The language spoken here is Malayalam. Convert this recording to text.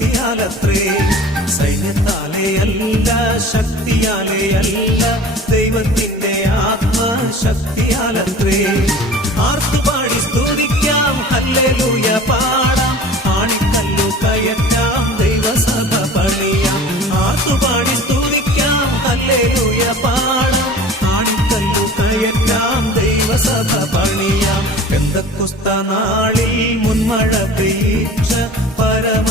ശക്തിയാലത്രേ. സൈന്യത്താലെയല്ല ശക്തിയാലെയല്ല ദൈവത്തിന്റെ ആത്മശക്തിയാലത്രേ. ആർത്തുപാടി സ്തുതിക്കാം ഹല്ലേലൂയ പാടാം, ആണിക്കല്ലു കയറ്റാം ദൈവസഭ പണിയാം. ആർത്തുപാടി സ്തുതിക്കാം ഹല്ലേലൂയ പാടാം, ആണിക്കല്ലു കയറ്റാം ദൈവസഭ പണിയാം. പെന്തക്കോസ്ത നാളിൽ മുൻമഴ പെയ്ച്ച പരമ